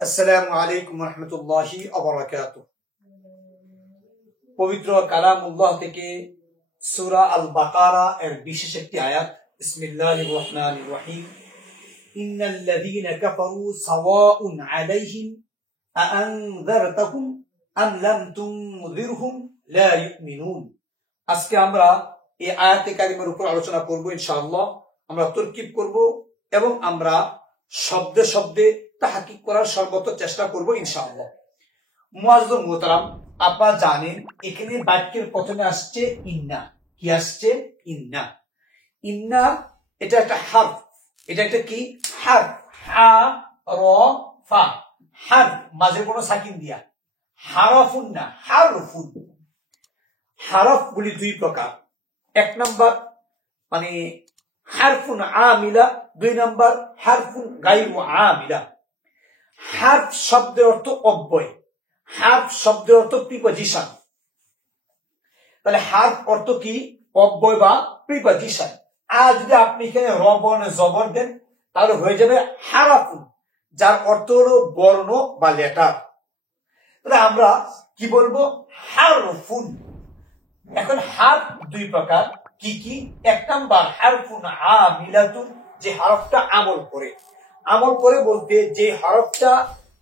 আসসালামু আলাইকুম রহমতুল্লাহি ওয়া পবিত্র কালামুল্লাহ থেকে সূরা আল বাকারা এর বিশেষ একটি আয়াত। বিসমিল্লাহির রহমানির রহিম। ইন্নাল্লাযীনা কাফারু সাওয়াউন আলাইহিম আআনযারতাহুম আম লাম তুনযিরহুম লা ইউমিনুন। আজকে আমরা এই আয়াতে কারিমার উপর আলোচনা করব ইনশাআল্লাহ। আমরা তারকিব করব এবং আমরা শব্দে শব্দে তাহকিক করার সর্বোচ্চ চেষ্টা করব ইনশাআল্লাহ। মুআজ্জম মুহতারাম, আপনারা জানেন এখানে বাক্যের প্রথমে আসছে ইন্না। কি আসছে? ইন্না। ইন্না এটা একটা হারফ। এটা একটা কি হারফ? হা র ফা। হারফ, মাঝে কোনো সাকিন দিয়া। হারাফুন না, হারফুন। হারফ গুলি দুই প্রকার। এক নাম্বার মানে হারফুন আমিলা, দুই নাম্বার হারফুন গায়রু আমিলা। হারফ শব্দের অর্থ অব্যয়, হারফ শব্দের অর্থ প্রিপজিশন। তাহলে হারফ অর্থ কি? অব্যয় বা প্রিপজিশন। আর যদি আপনি এখানে র বর্ণে জবর দেন তাহলে হয়ে যাবে হারাফুন, যার অর্থ হলো বর্ণ বা লেটার। তাহলে আমরা কি বলবো? হারফুন। এখন হারফ দুই প্রকার। কি কি? এক নাম্বার হারফুন আমিলাতুন, যে হরফটা আমল করে। আমল করে বলতে যে হরফটা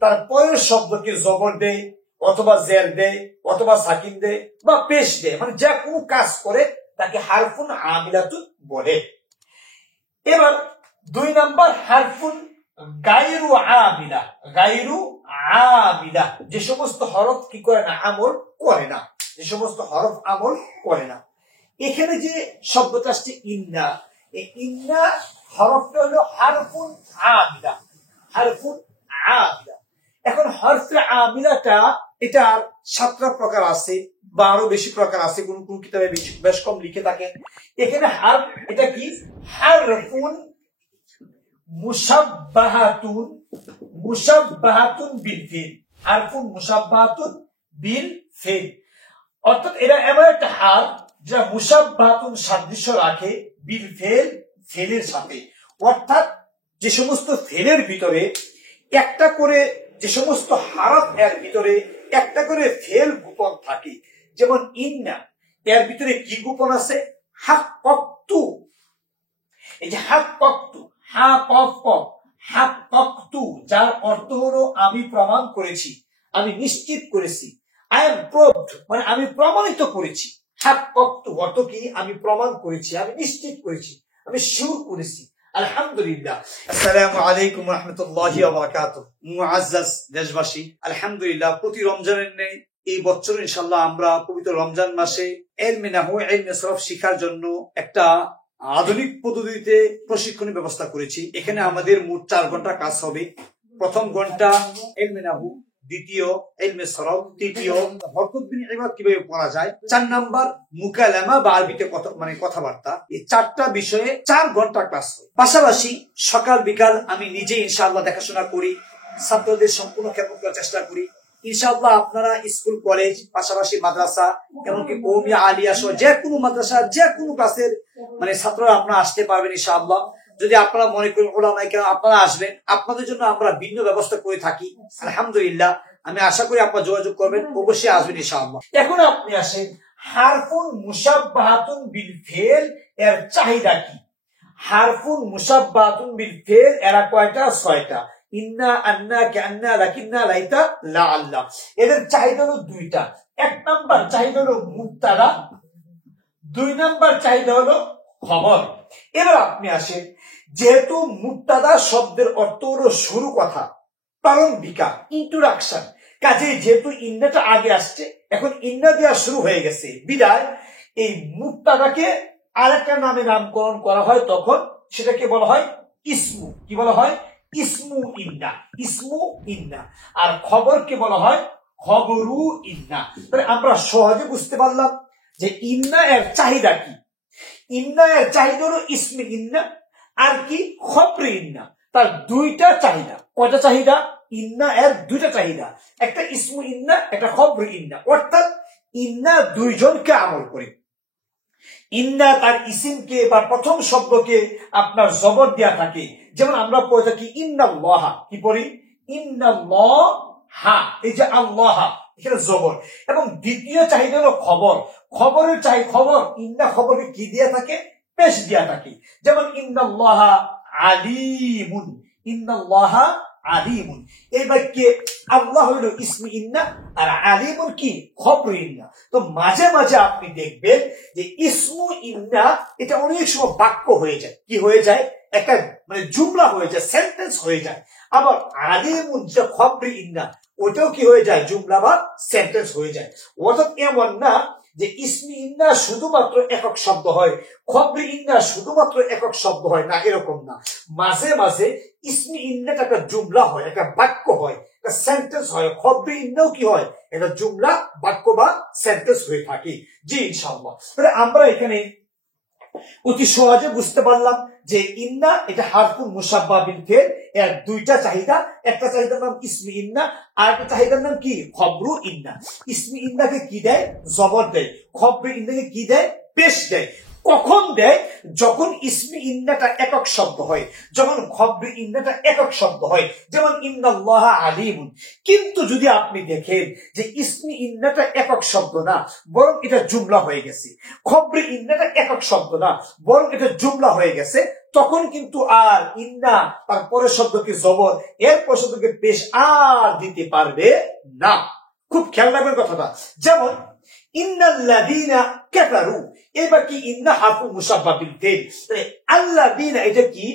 তার পরের শব্দকে জবর দেয় অথবা জের দেয় অথবা সাকিন দেয় বা পেশ দেয়, মানে যা কোনো কাজ করে তাকে হারফুন আমিলাতুন বলে। এবার দুই নাম্বার হারফুন গায়রু আমিলা। গায়রু আমিলা, যে সমস্ত হরফ কি করে না? আমল করে না। যে সমস্ত হরফ আমল করে না। এখানে যে শব্দটা আসছে ইন্না, এই ইন্না হরফটা হলো হারফুন আমিলা। হারফুন আমিলা। এখন হরফে আমিলাটা এটার 7টা প্রকার আছে বা আরো বেশি প্রকার আছে, কোন কোন কিতাবে বেশ কম লিখে থাকেন। এখানে হারফ এটা কি? হারফুন মুশাব্বাহাতুন। মুশাব্বাহাতুন বিল ফিল। হারফুন মুশাব্বাহাতুন বিল ফিল, অর্থাৎ এটা এমন একটা হারফ যা মুশাব্বাহাতুন সাদৃশ্য রাখে বিল ফেল, ফেলের সাথে। অর্থাৎ যে সমস্ত ফেলের ভিতরে একটা করে, যে সমস্ত হারফ এর ভিতরে একটা করে ফেল গোপন থাকে, যেমন ইন্না, এর ভিতরে কি গোপন আছে? হাক্কাতু। এই যে হাক্কাতু, হা কফ কফ, হাক্কাতু, যার অর্থ হলো আমি প্রমাণ করেছি, আমি নিশ্চিত করেছি। আই এম প্রুভড, মানে আমি প্রমাণিত করেছি। হাক্কাতু অর্থ কি? আমি প্রমাণ করেছি, আমি নিশ্চিত করেছি, আমি শিওর করেছি। আলহামদুলিল্লাহ। আসসালামু আলাইকুম রহমতুল্লাহি ওয়া বারাকাতুহু। মুআজ্জাজ দেশবাসী, আলহামদুলিল্লাহ প্রতি রমজানের নেই এই বছর ইনশাআল্লাহ আমরা পবিত্র রমজান মাসে ইলমে নাহউ, ইলমে সরফ শিখার জন্য একটা আধুনিক পদ্ধতিতে প্রশিক্ষণের ব্যবস্থা করেছি। এখানে আমাদের মোট 4 ঘন্টা কাজ হবে। প্রথম ঘন্টা ইলমে নাহউ, দ্বিতীয় ইলমে সরফ, তৃতীয় হরকত বিন ইবাদ কিভাবে পড়া যায়, 4 নাম্বার মুকালামা বা আরবিতে কথাবার্তা। এই 4টা বিষয়ে 4 ঘন্টা ক্লাস হয়। পাশাপাশি সকাল বিকাল আমি নিজে ইনশাআল্লাহ দেখাশোনা করি, ছাত্রদের সম্পূর্ণ খেদমত করার চেষ্টা করি। ইনশাআল্লাহ আপনারা স্কুল, কলেজ, পাশাপাশি মাদ্রাসা, এমনকি কওমিয়া, আলিয়া সহ যে কোনো মাদ্রাসা, যে কোনো ক্লাসের ছাত্ররা আপনারা আসতে পারবেন ইনশাআল্লাহ। যদি আপনারা মনে করেন ওলামায়ে কেরাম আপনারা আসবেন, আপনাদের জন্য আমরা ভিন্ন ব্যবস্থা করে থাকি আলহামদুলিল্লাহ। আমি আশা করি আপনারা যোগাযোগ করবেন, অবশ্যই আসবেন ইনশাআল্লাহ। এখন আপনি আসেন হারফুন মুশাব্বাহাতুন বিল ফেল এর চাহিদা কি? হারফুন মুশাব্বাহাতুন বিল ফেল এরা কয়টা? 6টা। ইন্না, আন্না, কান্না, লাকিন্না, লাইতা, লাআল্লা। এদের চাহিদা হলো 2টা। এক নাম্বার চাহিদা হলো মুবতাদা, 2 নাম্বার চাহিদা হলো খবর। এবার আপনি আসেন, যেহেতু মুবতাদা শব্দের অর্থ হলো শুরু কথা, প্রারম্ভিকা, ইন্ট্রোডাকশন, কাজে যেহেতু ইন্নাটা আগে আসছে, এখন ইন্না দেওয়া শুরু হয়ে গেছে, বিদায় এই মুবতাদাকে আরেকটা নামে নামকরণ করা হয়, তখন সেটাকে বলা হয় ইসমু। কি বলা হয়? ইসমু ইন্না। ইসমু ইন্না। আর খবরকে বলা হয় খবরু ইন্না। তাহলে আমরা সহজে বুঝতে পারলাম যে ইন্না এর চাহিদা কি। ইন্না এর চাহিদা হলো ইসমে ইন্না আর কি খবরে ইন্না। তার 2টা চাহিদা। কয়টা চাহিদা? ইন্না এর 2টা চাহিদা, একটা ইসমু ইন্না, একটা খবরে ইন্না। অর্থাৎ ইন্না 2 জনকে আমল করে। ইন্না তার ইসিমকে বা প্রথম শব্দকে আপনার জবর দেয়া থাকে, যেমন আমরা পড়ে থাকি ইন্নাল্লাহ। কি পড়ি? ইন্নাল্লাহা, এই যে আল্লাহ এখানে জবর, এবং দ্বিতীয় চাহিদা হলো খবর। খবরের খবর ইন্না খবরকে কি দিয়ে থাকে? পেশ দিয়া থাকে। যেমন ইন্নাল্লাহা আলিমুন, ইন্নাল্লাহা আলিমুন, এই বাক্যে আল্লাহ হইল ইসমে ইন্না আর আলিমুন কি? খবর ইন্না। তো মাঝে মাঝে আপনি দেখবেন যে ইসমু ইন্না এটা অনেক সময় বাক্য হয়ে যায়। কি হয়ে যায়? একটা মানে জুমলা হয়ে যায়, সেন্টেন্স হয়ে যায়। আবার আলিমুন যে খবর ইন্না, ওটাও কি হয়ে যায়? জুমলা বা সেন্টেন্স হয়ে যায়। অর্থাৎ এমন না যে ইসমে ইন্না শুধুমাত্র একক শব্দ হয়, খবর ইন্না শুধুমাত্র একক শব্দ হয় না, এরকম না। মাঝে মাঝে ইসমে ইন্নাটা একটা জুমলা হয়, একটা বাক্য হয়, একটা সেন্টেন্স হয়। খবর ইন্নাও কি হয়? একটা জুমলা, বাক্য বা সেন্টেন্স হয়ে থাকে। জি ইনশাআল্লাহ। তাহলে আমরা এখানে অতি সহজে বুঝতে পারলাম যে ইন্না এটা হারফুল মুসাব্বা বিল ফেল, এর দুইটা চাহিদা। একটা চাহিদার নাম ইসমে ইন্না, আর একটা চাহিদার নাম কি? খবরু ইন্না। ইসমে ইন্নাকে কি দেয়? জবর দেয়। খবরু ইন্নাকে কি দেয়? পেশ দেয়। কখন দেয়? যখন ইসমে ইন্নাটা একক শব্দ হয়, যখন খবরু ইন্নাটা একক শব্দ হয়। যেমন ইন্নাল্লাহা আলিমুন। কিন্তু যদি আপনি দেখেন যে ইসমে ইন্নাটা একক শব্দ না, বরং এটা জুমলা হয়ে গেছে, খবরে ইন্নাটা একক শব্দ না, বরং এটা জুমলা হয়ে গেছে, তখন কিন্তু আর ইন্না তার পরের শব্দকে জবর, এর পরের শব্দকে পেশ আর দিতে পারবে না। খুব খেয়াল রাখবেন কথাটা। যেমন ইন্নাল্লাযীনা কাফারু, এবার কি? ইন্না হারফুল মুসাব্বা বিল ফেল। আল্লাযীনা এটা কি?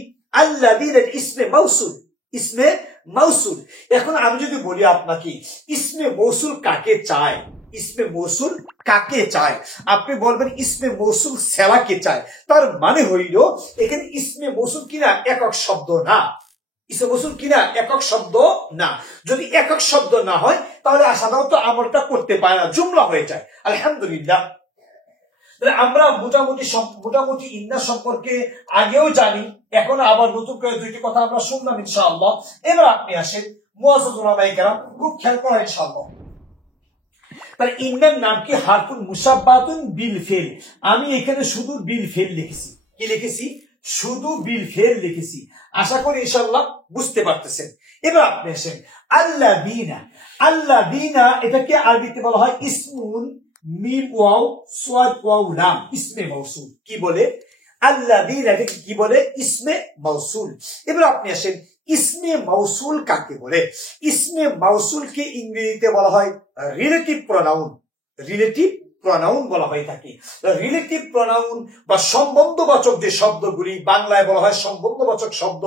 আল্লাযীনা ইসমে মাউসুল, ইসমে মাউসুল। এখন আমি যদি বলি আপনাকে ইসমে মৌসুল কাকে চায়, ইসমে মৌসুল কাকে চায়, আপনি বলবেন ইসমে মৌসুল সেলাকে চায়। তার মানে হইল এখানে ইসমে মৌসুল কিনা একক শব্দ না, ইসমে মৌসুল কিনা একক শব্দ না। যদি একক শব্দ না হয় তাহলে সাধারণত আমলটা করতে পারে না, জুমলা হয়ে যায়। আলহামদুলিল্লাহ, আমরা মোটামুটি ইন্না সম্পর্কে আগেও জানি, এখন আবার নতুন করে দুইটি কথা আমরা শুনলাম ইনশাআল্লাহ। এবার আপনি আসেন মুআজ্জাজ উলামায়ে কেরাম, খুব খেয়াল করেন ইনশাআল্লাহ। তাহলে ইন্নার নাম কি? হারফুল মুসাব্বাতুন বিল ফেল। আমি এখানে শুধু বিল ফেল লিখেছি। কি লিখেছি? শুধু বিল ফেল লিখেছি। আশা করি ইনশাআল্লাহ বুঝতে পারতেছেন। এবার আপনি আসেন আল্লাযীনা। আল্লাযীনা এটাকে আরবিতে বলা হয় ইসমুন মিম ওয়াও সাদ ওয়াও লাম, ইসমে মৌসুল। কি বলে? আল্লাযীনা এটাকে কি বলে? ইসমে মৌসুল। এবার আপনি আসেন ইসমে মৌসুল কাকে বলে? ইসমে মৌসুলকে ইংরেজিতে বলা হয় রিলেটিভ প্রোনাউন। রিলেটিভ প্রোনাউন বলা হয়ে থাকে। রিলেটিভ প্রোনাউন বা সম্বন্ধবাচক যে শব্দগুলি, বাংলায় বলা হয় সম্বন্ধবাচক শব্দ,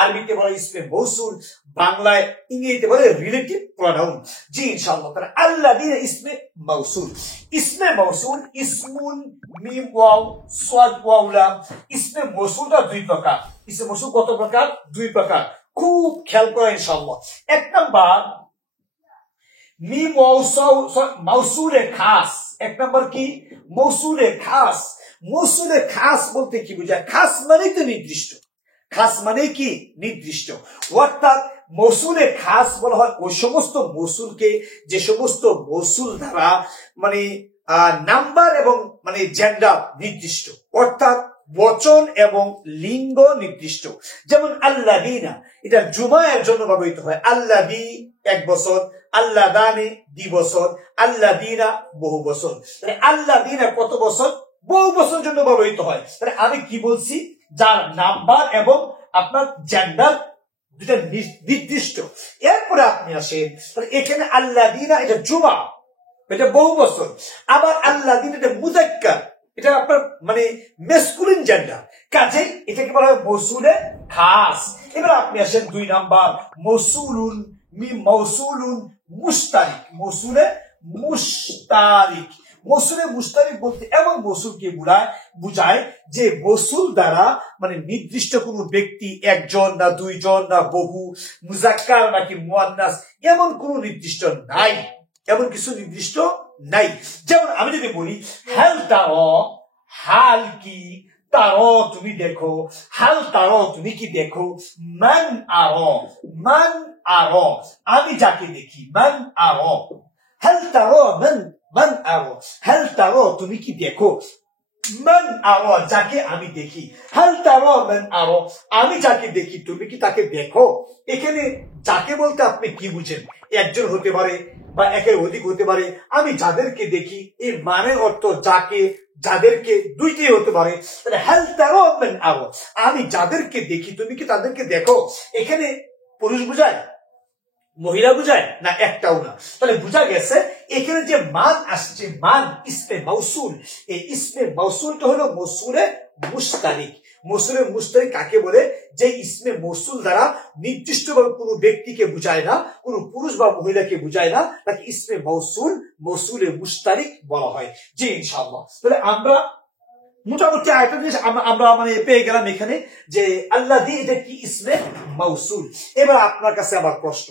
আরবিতে বলা হয় ইসমে মৌসুল, বাংলায় ইংরেজিতে বলে রিলেটিভ প্রোনাউন। জি ইনশাআল্লাহ। তাহলে আল্লাযীনা ইসমে মৌসুল। ইসমে মৌসুল ইসমুন মিম ওয়াও সাদ ওয়াও লাম। ইসমে মৌসুলটা দুই প্রকার। ইসমে মৌসুল কত প্রকার? দুই প্রকার। খুব খেয়াল করে ইনশাআল্লাহ। এক নাম্বার মিম ওয়াও মৌসুলে খাস। এক নাম্বার কি? মৌসুলে খাস। মৌসুলে খাস বলতে কি বোঝায়? খাস মানে তো নির্দিষ্ট। খাস মানে কি? নির্দিষ্ট। অর্থাৎ মৌসুলে খাস বলা হয় ওই সমস্ত মৌসুলকে যে সমস্ত মৌসুল দ্বারা মানে নাম্বার এবং মানে জেন্ডার নির্দিষ্ট, অর্থাৎ বচন এবং লিঙ্গ নির্দিষ্ট। যেমন আল্লাযীনা, এটা জুমায়ের জন্য ব্যবহৃত হয়। আল্লাযী এক বছর, আল্লাযানি 2 বছর, আল্লাযীনা বহু বছর। তাহলে আল্লাযীনা কত বছর? বহু বছর জন্য ব্যবহৃত হয়। তাহলে আমি কি বলছি? যার নাম্বার এবং আপনার জেন্ডার দুটা নির্দিষ্ট। এরপরে আপনি আসেন, তাহলে এখানে আল্লাযীনা এটা জুমা, এটা বহু বছর। আবার আল্লাযীনা এটা মুযাক্কার, এটা আপনার মানে মেসকুলিন জেন্ডার, কাজে এটাকে বলা হয় মৌসুলে খাস। এবার আপনি আসেন 2 নাম্বার মৌসুলুন মিম মৌসুলুন মুশতারিক। মৌসুলে মুশতারিক। মৌসুলে মুশতারিক বলতে এমন মৌসুলকে বুঝায় যে মৌসুল দ্বারা মানে নির্দিষ্ট কোন ব্যক্তি, একজন না দুইজন না বহু, মুযাক্কার নাকি মুয়ান্নাস, এমন কোন নির্দিষ্ট নাই, এমন কিছু নির্দিষ্ট নাই। যেমন আমি যদি বলি হাল তারা, হাল কি? তারা তুমি দেখো, হাল তারা তুমি কি দেখো? মান আরা, মান আরা আমি যাকে দেখি, মান আরা। হাল তারা মান আরা, হাল তারা তুমি কি দেখো? মান আরা, যাকে আমি দেখি। হাল তারা মান আরা, আমি যাকে দেখি তুমি কি তাকে দেখো? এখানে যাকে বলতে আপনি কি বুঝেন? একজন হতে পারে বা একের অধিক হতে পারে। আমি যাদেরকে দেখি, এর মানে অর্থ যাকে, যাদেরকে, দুইটাই হতে পারে। তাহলে হাল তারা মান আরা, আমি যাদেরকে দেখি তুমি কি তাদেরকে দেখো? এখানে পুরুষ বুঝায়, মহিলা বুঝায় না, একটাও না। তাহলে বুঝা গেছে এখানে যে মান আসছে, মান ইসমে মৌসুল, এই ইসমে মৌসুলটা হলো মৌসুলে মুশতারিক। মৌসুলে মুশতারিক কাকে বলে? যে ইসমে মৌসুল দ্বারা নির্দিষ্টভাবে কোনো ব্যক্তিকে বুঝায় না, কোনো পুরুষ বা মহিলাকে বুঝায় না, তাকে ইসমে মৌসুল, মৌসুলে মুশতারিক বলা হয়। জি ইনশাআল্লাহ। তাহলে আমরা মোটামুটি আরেকটা জিনিস আমরা মানে পেয়ে গেলাম এখানে, যে আল্লাযী, এটা কি? ইসমে মৌসুল। এবার আপনার কাছে আবার প্রশ্ন,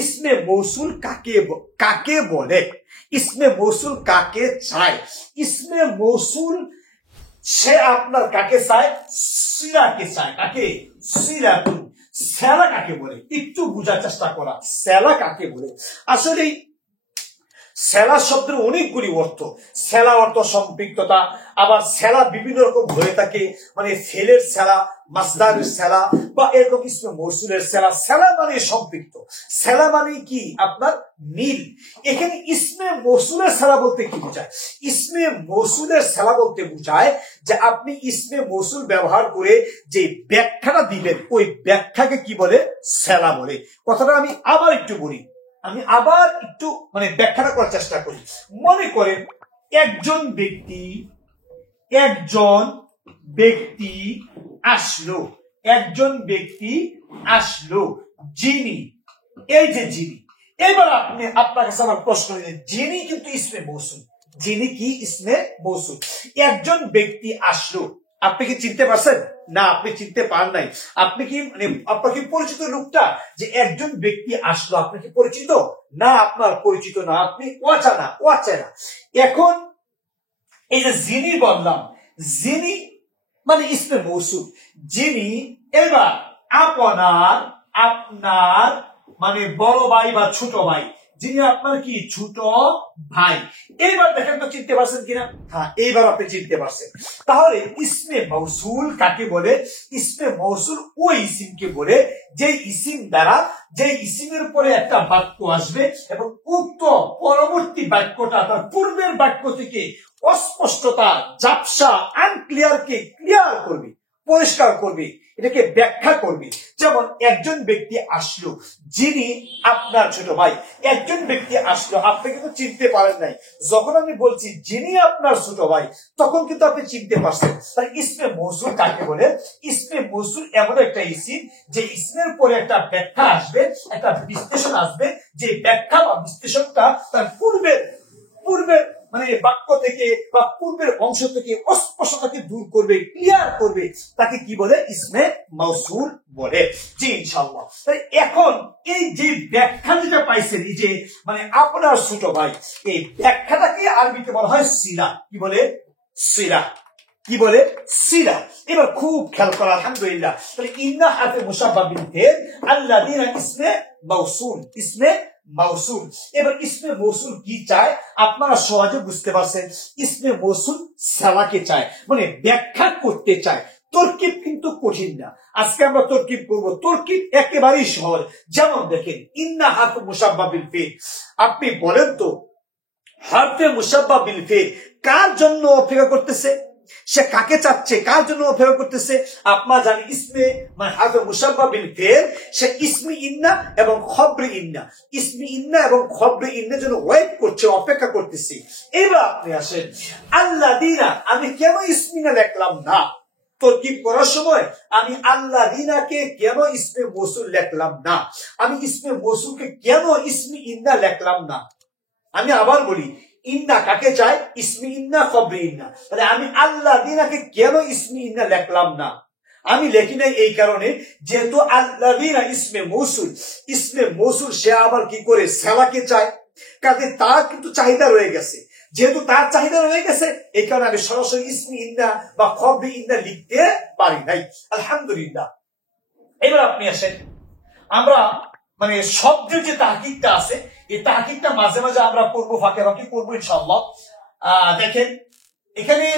ইসমে মৌসুল কাকে বলে? ইসমে মৌসুল কাকে চায়? ইসমে মৌসুল সে আপনার কাকে চায়? সিলাকে চায়। কাকে? সিলাতুন। সেলা কাকে বলে? একটু বোঝার চেষ্টা করা, সেলা কাকে বলে। আসলে সেলা শব্দের অনেকগুলি অর্থ। সেলা অর্থ সম্পৃক্ততা, আবার সেলা বিভিন্ন রকম হয়ে থাকে, মানে ফেলের সেলা, মাসদারের সেলা, বা এরকম ইসমে মৌসুলের সেলা। সেলা মানে সম্পৃক্ত, সেলা মানে কি? আপনার মিল। এখানে ইসমে মৌসুলের সেলা বলতে কি বোঝায়? ইসমে মৌসুলের সেলা বলতে বোঝায় যে আপনি ইসমে মৌসুল ব্যবহার করে যে ব্যাখ্যাটা দিবেন, ওই ব্যাখ্যাকে কি বলে? সেলা বলে। কথাটা আমি আবার একটু বলি, আমি আবার একটু মানে ব্যাখ্যাটা করার চেষ্টা করি। মনে করেন একজন ব্যক্তি আসলো, যিনি, এই যে যিনি। এবার আপনার কাছে আমার প্রশ্ন, যিনি কিন্তু ইসমে মৌসুল, যিনি কি? ইসমে মৌসুল। একজন ব্যক্তি আসলো, আপনি কি চিনতে পারছেন? না, আপনি চিনতে পারেন নাই। আপনি কি মানে আপনার কি পরিচিত লোকটা? যে একজন ব্যক্তি আসলো, আপনি কি পরিচিত? না, আপনার পরিচিত না, আপনি অচেনা। এখন এই যে যিনি বললাম, যিনি মানে ইসমে মৌসুল, যিনি। এবার আপনার মানে বড় ভাই বা ছোট ভাই, যিনি আপনার কি? ছোট ভাই। এইবার দেখেন তো চিনতে পারছেন কিনা? হ্যাঁ, এইবার আপনি চিনতে পারছেন। তাহলে ইসমে মৌসুল কাকে বলে? ইসমে মৌসুল ওই ইসিমকে বলে যে ইসিম দ্বারা, যে ইসিমের উপরে একটা বাক্য আসবে এবং উক্ত পরবর্তী বাক্যটা তার পূর্বের বাক্য থেকে অস্পষ্টতা, ঝাপসা, আনক্লিয়ারকে ক্লিয়ার করবে, পরিষ্কার করবে, এটাকে ব্যাখ্যা করবে। যেমন একজন ব্যক্তি আসলো, যিনি আপনার ছোট ভাই। একজন ব্যক্তি আসলো, আপনি কিন্তু চিনতে পারেন নাই। যখন আমি বলছি যিনি আপনার ছোট ভাই, তখন কিন্তু আপনি চিনতে পারছেন। তাই ইসমে মৌসুল কাকে বলে? ইসমে মৌসুল এমন একটা ইসিম, যে ইসমের পরে একটা ব্যাখ্যা আসবে, একটা বিশ্লেষণ আসবে, যে ব্যাখ্যা বা বিশ্লেষণটা তার পূর্বের মানে বাক্য থেকে বা পূর্বের অংশ থেকে অস্পষ্টতাকে দূর করবে, ক্লিয়ার করবে, তাকে কি বলে? ইসমে মৌসুল বলে। জি ইনশাআল্লাহ। তাই এখন এই যে ব্যাখ্যা যেটা পাইছেন, এই যে মানে আপনার ছোট ভাই, এই ব্যাখ্যাটাকে আরবিতে বলা হয় সিলা। কি বলে? সিলা। কি বলে? সিলা। এবার খুব খেয়াল করা, আলহামদুলিল্লাহ। তাহলে ইন্না হাতে মুসাফা বিল ফেল আল্লাযীনা ইসমে মৌসুল, ইসমে মৌসুল। এবার ইসমে মৌসুল কি চায়? আপনারা সহজে বুঝতে পারছেন, ইসমে মৌসুল সালাকে চায়, মানে ব্যাখ্যা করতে চায়। তরকিব কিন্তু কঠিন না, আজকে আমরা তরকিব করব। তরকিব একেবারেই সহজ। যেমন দেখেন, ইন্না হাতে মুসাফা বিল ফেল, আপনি বলেন তো হারফে মুসাফা বিল ফেল কার জন্য অপেক্ষা করতেছে? সে কাকে চাচ্ছে? কার জন্য অপেক্ষা করতেছে? আপনার জানি ইসমে মানে হারফে মুসাফা বিল ফেল, সে ইসমি ইন্না এবং খবরে ইন্না, ইসমি ইন্না এবং খবরে ইন্নার জন্য ওয়েট করছে, অপেক্ষা করতেছি। এবার আপনি আসেন, আল্লাযীনা, আমি কেন ইসমিনা লিখলাম না? তরকিব করার সময় আমি আল্লাযীনাকে কেন ইসমে মৌসুল লিখলাম না? আমি ইসমে মৌসুলকে কেন ইসমি ইন্না লিখলাম না? আমি আবার বলি, ইন্না কাকে চাই? ইসমি ইন্না, খবরে ইন্না। তাহলে আমি আল্লাযীনাকে কেন ইসমি ইন্না লিখলাম না? আমি লেখি নাই এই কারণে, যেহেতু আল্লাযীনা ইসমে মৌসুল, ইসমে মৌসুল সে আবার কি করে? সেলাকে চায়। কাজে তার কিন্তু চাহিদা রয়ে গেছে। যেহেতু তার চাহিদা রয়ে গেছে, এই কারণে আমি সরাসরি ইসমি ইন্না বা খবরে ইন্না লিখতে পারি নাই। আলহামদুলিল্লাহ। এবার আপনি আসেন, আমরা মানে শব্দের যে তাহকিকটা আছে, এই তাহকিকটা মাঝে মাঝে আমরা করবো, ফাঁকে ফাঁকে করবো ইনশাআল্লাহ। দেখেন, এখানে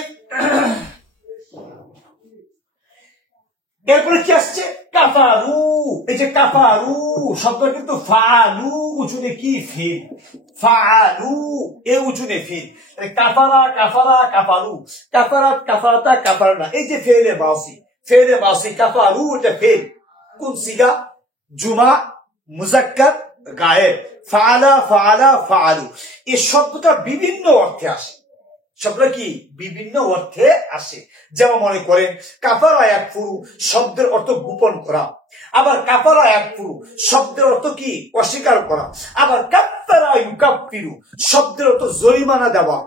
এরপরে কি আসছে কাফারু। এই যে কাফারু শব্দ কিন্তু ফালু উজুনে কি ফিল, ফালু এ উজুনে ফিল। কাফারা কাফারা কাফারু, কাফারাত কাফারাতা কাফারনা, এই যে ফেলে মাসি, ফেলে মাসি কাফারু এটা ফেল। কোন সিগা? জুমা, মুজাক্কার, গায়েব। ফাআলা ফাআলা ফাআলু, এই শব্দটা বিভিন্ন অর্থে আসে। শব্দটা কি বিভিন্ন অর্থে আসে। যেমন মনে করেন কাফারা ইয়াকফুরু শব্দের অর্থ গোপন করা, আবার কাফারা ইয়াকফুরু শব্দের অর্থ কি অস্বীকার করা, আবার কাফারা ইউকাফিরু শব্দের অর্থ জরিমানা দেওয়া,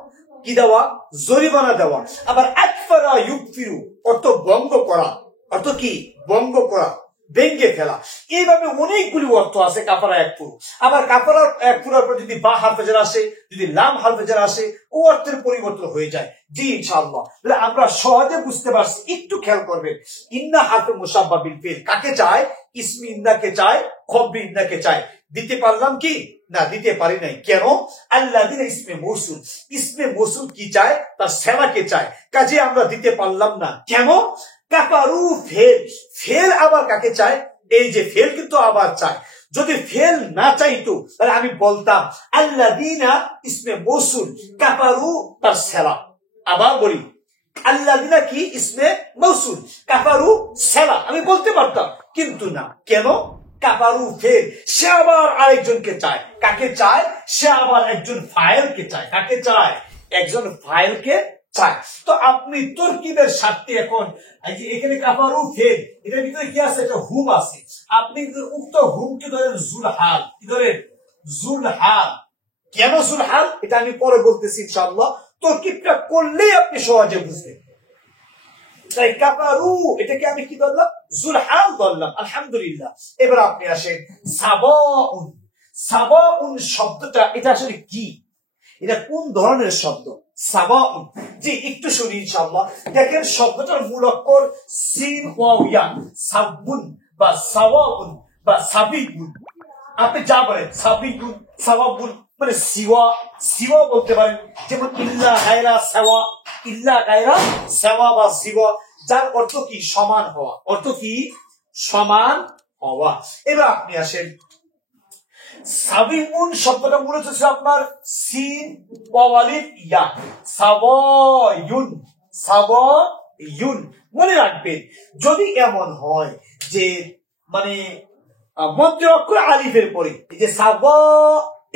কি দেওয়া? জরিমানা দেওয়া। আবার আকফারা ইউকফিরু অর্থ ভঙ্গ করা, অর্থ কি ভঙ্গ করা, ভেঙ্গে ফেলা। এইভাবে অনেকগুলি অর্থ আছে কাফারা ইয়াকফুরু। আবার কাফারা ইয়াকফুরুর পর যদি বা হারফে জার আসে, যদি লাম হারফে জার আসে, ও অর্থের পরিবর্তন হয়ে যায়। জি ইনশাআল্লাহ তাহলে আমরা সহজে বুঝতে পারছি। একটু খেয়াল করবেন, ইন্না হারফে মুসাব্বা বিল ফিল কাকে চায়? ইসমি ইন্নাকে চায়, খবরি ইন্নাকে চায়। দিতে পারলাম কি? না, দিতে পারি নাই। কেন? আল্লাযিনা ইসমে মৌসুল, ইসমে মৌসুল কি চায়? তার সেনাকে চায়, কাজে আমরা দিতে পারলাম না। কেন? কাফারু ফেল, ফেল আবার কাকে চায়? এই যে ফেল কিন্তু আবার চায়। যদি ফেল না চাইতো তাহলে আমি বলতাম আল্লাযিনা ইসমে মৌসুল, কাফারু তার সেলা। আবার বলি আল্লাযিনা কি ইসমে মৌসুল, কাফারু সেলা, আমি বলতে পারতাম, কিন্তু না। কেন? কাফারু ফেল, সে আবার আরেকজনকে চায়। কাকে চায়? সে আবার একজন ফাইলকে চায়। কাকে চায়? একজন ফাইলকে চায়। তো আপনি তরকিবের স্বার্থে এখন এখানে কাফারু ফেল, এটার ভিতরে কি আছে? একটা হুম আছে। আপনি উক্ত হুমকে ধরেন জুলহাল, কি ধরেন? জুলহাল। কেন জুলহাল এটা আমি পরে বলতেছি ইনশাআল্লাহ। তরকিবটা করলেই আপনি সহজে বুঝবেন। তাই কাফারু এটাকে আমি কি ধরলাম? জুলহাল ধরলাম। আলহামদুলিল্লাহ। এবার আপনি আসেন সাবাউন। সাবাউন শব্দটা এটা আসলে কি? এটা কোন ধরনের শব্দ? সাবাউন, জি একটু শুনি ইনশাআল্লাহ। দেখেন শব্দটার মূল অক্ষর সিন ওয়াও ইয়া, সাবুন বা সাওয়াউন বা সাবিগুন। আপনি যা বলেন সাবিগুন, সাওয়াবুন মানে সিওয়া, সিওয়া বলতে পারেন। যেমন ইল্লা গায়রা সাওয়া, ইল্লা গায়রা সাওয়া বা সিওয়া, যার অর্থ কি? সমান হওয়া। অর্থ কি? সমান হওয়া। এবার আপনি আসেন সাবিউন শব্দটা মূলত হচ্ছে আপনার সিন ওয়ালিফ ইয়া, সাওয়ায়ুন, সাওয়ায়ুন। মনে রাখবেন যদি এমন হয় যে মানে মধ্যের অক্ষর আলিফের পরে এই যে সাওয়া,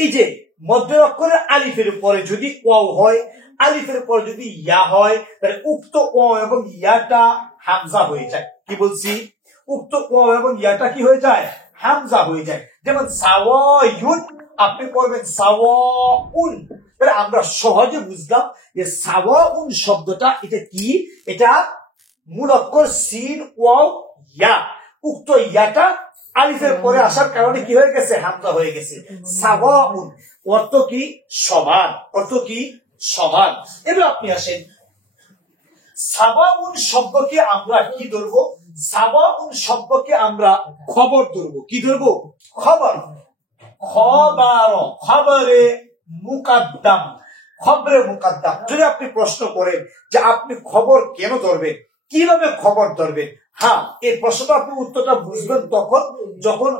এই যে মধ্যের অক্ষরের আলিফের পরে যদি ওয়াও হয়, আলিফের পরে যদি ইয়া হয়, তাহলে উক্ত ওয়াও এবং ইয়াটা হামজা হয়ে যায়। কি বলছি? উক্ত ওয়াও এবং ইয়াটা কি হয়ে যায়? হামজা হয়ে যায়। যেমন সাওয়ায়ুন আপনি পড়বেন সাওয়াউন। তাহলে আমরা সহজে বুঝলাম যে সাওয়াউন শব্দটা এটা কি? এটা মূল অক্ষর সিন ওয়াও ইয়া, উক্ত ইয়াটা আলিফের পরে আসার কারণে কি হয়ে গেছে? হামজা হয়ে গেছে। সাওয়াউন অর্থ কি? সমান। অর্থ কি? সমান। এবার আপনি আসেন সাওয়াউন শব্দকে আমরা কি ধরবো? সাওয়াউন শব্দকে আমরা খবর ধরবো। কি ধরবো? খবর। খবর, খবরে মুকাদ্দাম, খবরে মুকাদ্দাম। যদি আপনি প্রশ্ন করেন যে আপনি খবর কেন ধরবেন, কিভাবে খবর ধরবেন, হ্যাঁ এই প্রশ্নটা আপনি উত্তরটা বুঝবেন তখন যখন